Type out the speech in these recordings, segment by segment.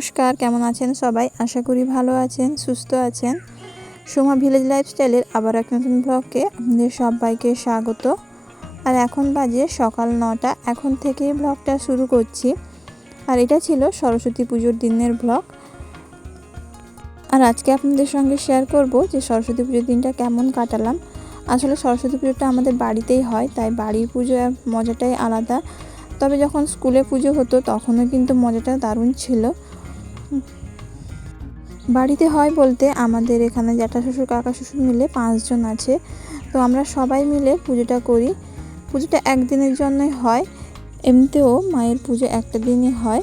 নমস্কার, কেমন আছেন সবাই? আশা করি ভালো আছেন, সুস্থ আছেন। সোমা ভিলেজ লাইফস্টাইলের আবার এক নতুন ব্লগকে আপনাদের সবাইকে স্বাগত। আর এখন বাজে সকাল নটা, এখন থেকে ব্লগটা শুরু করছি। আর এটা ছিল সরস্বতী পুজোর দিনের ব্লগ। আর আজকে আপনাদের সঙ্গে শেয়ার করব যে সরস্বতী পুজোর দিনটা কেমন কাটালাম। আসলে সরস্বতী পুজোটা আমাদের বাড়িতেই হয়, তাই বাড়ির পুজো মজাটাই আলাদা। তবে যখন স্কুলে পুজো হতো, তখনও কিন্তু মজাটা দারুণ ছিল। বাড়িতে হয় বলতে আমাদের এখানে জ্যাঠা শ্বশুর, কাকা শ্বশুর মিলে পাঁচজন আছে। তো আমরা সবাই মিলে পুজোটা করি। পুজোটা একদিনের জন্যই হয়। এমনিতেও মায়ের পুজো একটা দিনই হয়।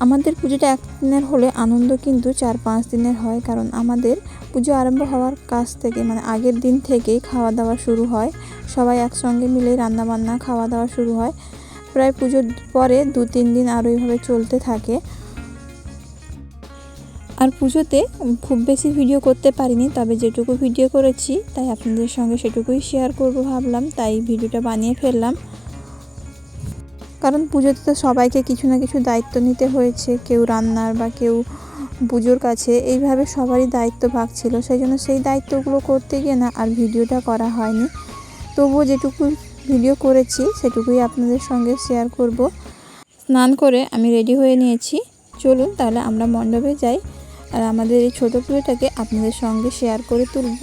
আমাদের পুজোটা একদিনের হলে আনন্দ কিন্তু চার পাঁচ দিনের হয়, কারণ আমাদের পুজো আরম্ভ হওয়ার কাছ থেকে মানে আগের দিন থেকেই খাওয়া দাওয়া শুরু হয়। সবাই একসঙ্গে মিলেই রান্নাবান্না, খাওয়া দাওয়া শুরু হয়। প্রায় পুজোর পরে দু তিন দিন আরও এইভাবে চলতে থাকে। আর পুজোতে খুব বেশি ভিডিও করতে পারিনি, তবে যেটুকু ভিডিও করেছি, তাই আপনাদের সঙ্গে সেটুকুই শেয়ার করব ভাবলাম, তাই ভিডিওটা বানিয়ে ফেললাম। কারণ পুজোতে তো সবাইকে কিছু না কিছু দায়িত্ব নিতে হয়েছে, কেউ রান্নার বা কেউ পুজোর কাছে, এইভাবে সবারই দায়িত্ব ভাগ ছিল সেই জন্য সেই দায়িত্বগুলো করতে গিয়ে না আর ভিডিওটা করা হয়নি। তবুও যেটুকু ভিডিও করেছি, সেটুকুই আপনাদের সঙ্গে শেয়ার করব। স্নান করে আমি রেডি হয়ে নিয়েছি, চলুন তাহলে আমরা মণ্ডপে যাই। আর আমাদের এই ছোটো পুজোটাকে আপনাদের সঙ্গে শেয়ার করে তুলব।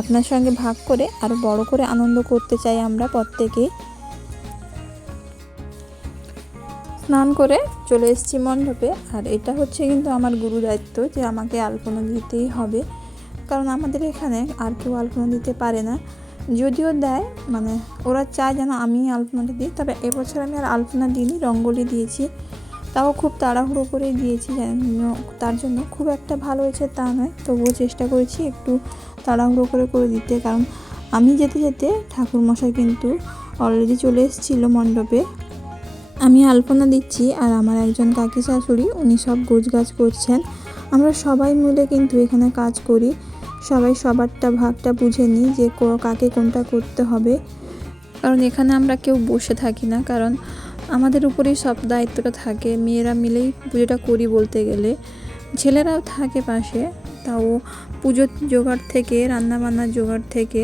আপনার সঙ্গে ভাগ করে আরও বড় করে আনন্দ করতে চাই আমরা প্রত্যেকেই স্নান করে চলে এসেছি মণ্ডপে, আর এটা হচ্ছে কিন্তু আমার গুরু দায়িত্ব যে আমাকে আলপনা দিতেই হবে। কারণ আমাদের এখানে আর কেউ আলপনা দিতে পারে না। যদিও দেয় মানে ওরা চায় যেন আমি আলপনাটা দিই, তবে এবছর আমি আর আলপনা দিইনি, রঙ্গোলি দিয়েছি। তাও খুব তাড়াহুড়ো করে দিয়েছি তার জন্য। খুব একটা ভালো হয়েছে তা নয়, তবুও চেষ্টা করেছি একটু তাড়াহুড়ো করে করে দিতে। কারণ আমি যেতে যেতে ঠাকুরমশাই কিন্তু অলরেডি চলে এসেছিল মণ্ডপে। আমি আলপনা দিচ্ছি আর আমার একজন কাকি শাশুড়ি, উনি সব গাছ করছেন। আমরা সবাই মিলে কিন্তু এখানে কাজ করি। সবাই সবারটা ভাগটা বুঝে নিই যে কাকে কোনটা করতে হবে। কারণ এখানে আমরা কেউ বসে থাকি না। কারণ আমাদের উপরেই সব দায়িত্বটা থাকে। মেয়েরা মিলেই পুজোটা করি বলতে গেলে। ছেলেরাও থাকে পাশে, তাও পুজোর জোগাড় থেকে, রান্নাবান্নার জোগাড় থেকে।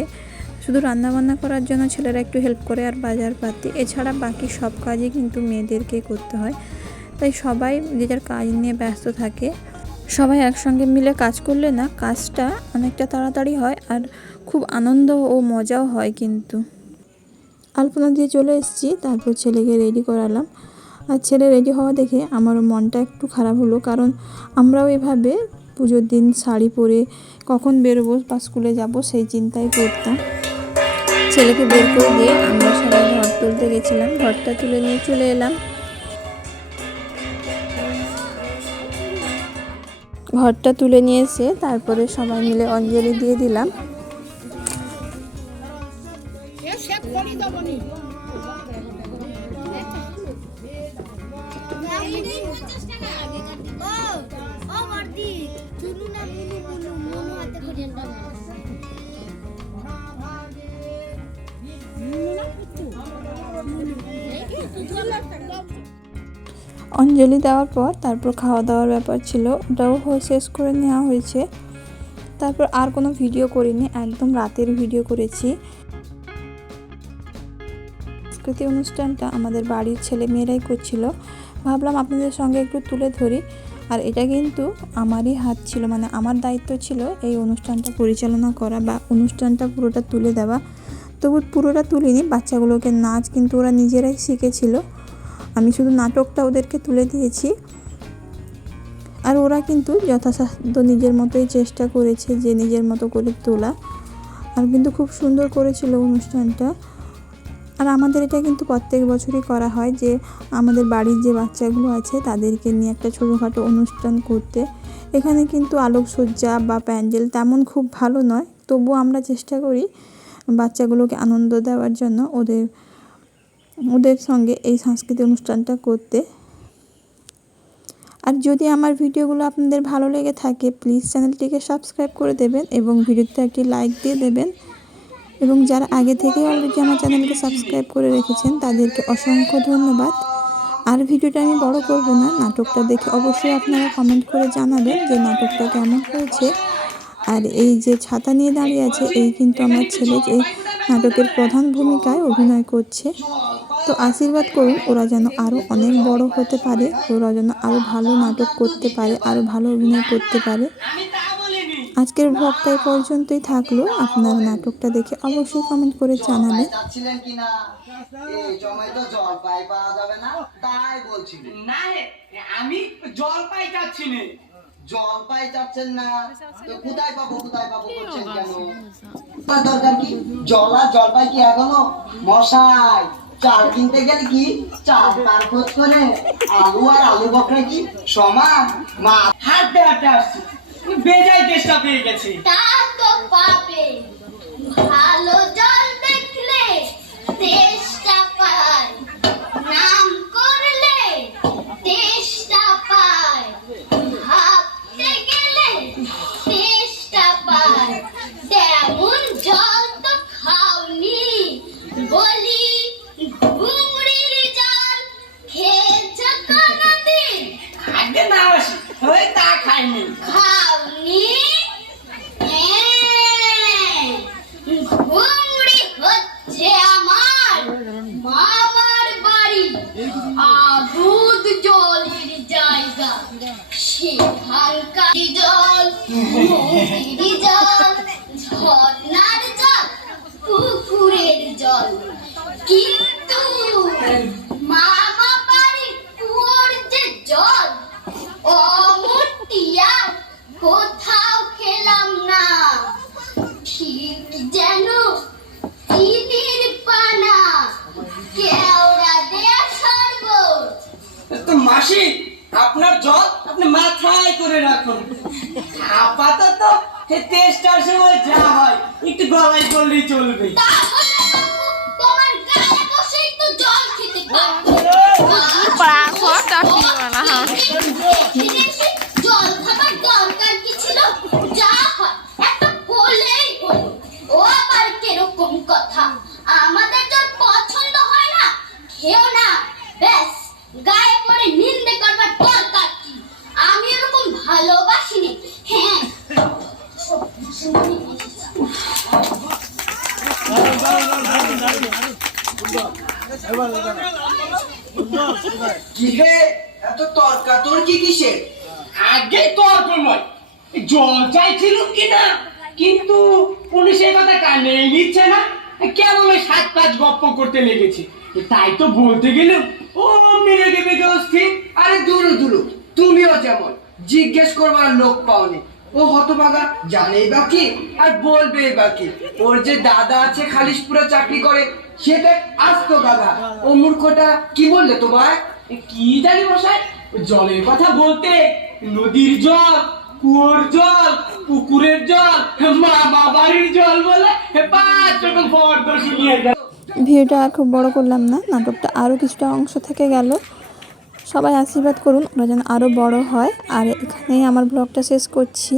শুধু রান্নাবান্না করার জন্য ছেলেরা একটু হেল্প করে আর বাজার পাতি। এছাড়া বাকি সব কাজই কিন্তু মেয়েদেরকে করতে হয়। তাই সবাই যে যার কাজ নিয়ে ব্যস্ত থাকে, সবাই একসঙ্গে মিলে কাজ করলে না, কাজটা অনেকটা তাড়াতাড়ি হয় আর খুব আনন্দ ও মজাও হয় কিন্তু। আলপনা দিয়ে চলে এসেছি, তারপর ছেলেকে রেডি করালাম। আর ছেলে রেডি হওয়া দেখে আমারও মনটা একটু খারাপ হলো, কারণ আমরাও এভাবে পুজোর দিন শাড়ি পরে কখন বেরোবো বা স্কুলে যাব সেই চিন্তাই করতাম ছেলেকে বের করে দিয়ে আমরা সবাই ঘর তুলতে গেছিলাম, ঘরটা তুলে নিয়ে চলে এলাম। ঘরটা তুলে নিয়ে এসে তারপরে সবাই মিলে অঞ্জলি দিয়ে দিলাম। অঞ্জলি দেওয়ার পর তারপর খাওয়া দাওয়ার ব্যাপার ছিল, ওটাও শেষ করে নেওয়া হয়েছে। তারপর আর কোনো ভিডিও করিনি, একদম রাতের ভিডিও করেছি। সাংস্কৃতিক অনুষ্ঠানটা আমাদের বাড়ির ছেলে মেয়েরাই করছিল। ভাবলাম আপনাদের সঙ্গে একটু তুলে ধরি। আর এটা কিন্তু আমারই হাত ছিল মানে আমার দায়িত্ব ছিল এই অনুষ্ঠানটা পরিচালনা করা বা অনুষ্ঠানটা পুরোটা তুলে দেওয়া। তবু পুরোটা তুলিনি, বাচ্চাগুলোকে নাচ কিন্তু ওরা নিজেরাই শিখেছিল। আমি শুধু নাটকটা ওদেরকে তুলে দিয়েছি। আর ওরা কিন্তু যথাসাধ্য নিজের মতোই চেষ্টা করেছে যে নিজের মতো করে তোলা। আর কিন্তু খুব সুন্দর করেছিল অনুষ্ঠানটা। আর আমাদের এটা কিন্তু প্রত্যেক বছরই করা হয় যে আমাদের বাড়ির যে বাচ্চাগুলো আছে, তাদেরকে নিয়ে একটা ছোটোখাটো অনুষ্ঠান করতে। এখানে কিন্তু আলোকসজ্জা বা প্যান্ডেল তেমন খুব ভালো নয় তবু আমরা চেষ্টা করি বাচ্চাগুলোকে আনন্দ দেওয়ার জন্য ওদের ওদের সঙ্গে এই সাংস্কৃতিক অনুষ্ঠানটা করতে। আর যদি আমার ভিডিওগুলো আপনাদের ভালো লেগে থাকে প্লিজ চ্যানেলটিকে সাবস্ক্রাইব করে দেবেন এবং ভিডিওতে একটি লাইক দিয়ে দেবেন। এবং যারা আগে থেকে অলরেডি আমার চ্যানেলকে সাবস্ক্রাইব করে রেখেছেন, তাদেরকে অসংখ্য ধন্যবাদ। আর ভিডিওটা আমি বড় করব না, নাটকটা দেখে অবশ্যই আপনারা কমেন্ট করে জানাবেন যে নাটকটা কেমন হয়েছে। আর এই যে ছাতা নিয়ে দাঁড়িয়ে আছে, এই কিন্তু আমার ছেলে এই নাটকের প্রধান ভূমিকায় অভিনয় করছে। তো আশীর্বাদ করুন, ওরা যেন আরও অনেক বড় হতে পারে, ওরা যেন আরও ভালো নাটক করতে পারে আরও ভালো অভিনয় করতে পারে। আজকের এই পর্যন্তই থাকল। আপনার নাটকটা দেখে অবশ্যই কমেন্ট করে জানাবেন। কিনা? এই সময় তো জল পাই পাওয়া যাবে না তাই বলছিলেন। আমি জল পাই যাচ্ছি না। জল পাই যাচ্ছেন না কোথায় পাবো কোথায় পাবো করছেন কেন? দরকার কি? জল আর জল পাই কি এখনও? মশাই চাল কিনতে গেলে কি? চাল তার খোঁজ করে। আলু আর আলু বকরা কি? সমান। মা হাঁটতে হাঁটতে আসছি। বেজাই চেষ্টা পেয়ে গেছি। তা তো পাবে কিন্তু মামা বাড়ির কুয়োর যে জল অমূর্তিয়া কোথাও খেলাম না। ঠিক যেন ইদির পানা কেওড়া দেয়া শরবত। তো মাসি আপনার জল আপনি মাথায় করে রাখুন। আপাতত এই তেষ্টার সময় যা হয় একটু গলায় করলেই চলবে তাহলে বাবু, তোমার গায়ে বসেই তো জল খেতে পারবে। জল খাবার দরকার কি ছিল যা হয় একটা হলেই হলো ও আবার কীরকম কথা আমাদের জল পছন্দ হয় না খেও না ব্যাস গায়ে পড়ে নিন্দে করবার দরকার কি আমি এরকম ভালোবাসিনি হ্যাঁ কি হে এত তর্কা তোর কি কিসের? আগে নয় জল চাইছিল কিনা? কিন্তু পুলিশের কথা কানে নিচ্ছে না। কেবল ওই সাত পাঁচ গপ্প করতে লেগেছে। তাই তো বলতে ও মেরে অস্থির। আরে তুমিও যেমন, জিজ্ঞেস করবার লোক পাওনি। ও হতভাগা, জানেই বাকি আর বলবে বাকি ওর যে দাদা আছে খালিশপুরে চাকরি করে, সেটা আস্ত গাধা। ও মূর্খটা কি বললে তোমায়? কি জানি মশাই? জলের কথা বলতে নদীর জল, কুয়োর জল, পুকুরের জল, মা বাবারির জল বলে পাঁচ রকম ফর্দ শুনিয়ে যায় ভিডিওটা আর খুব বড় করলাম না, নাটকটা আরও কিছুটা অংশ থেকে গেল। সবাই আশীর্বাদ করুন, ওরা যেন আরও বড় হয়। আর এখানেই আমার ব্লগটা শেষ করছি।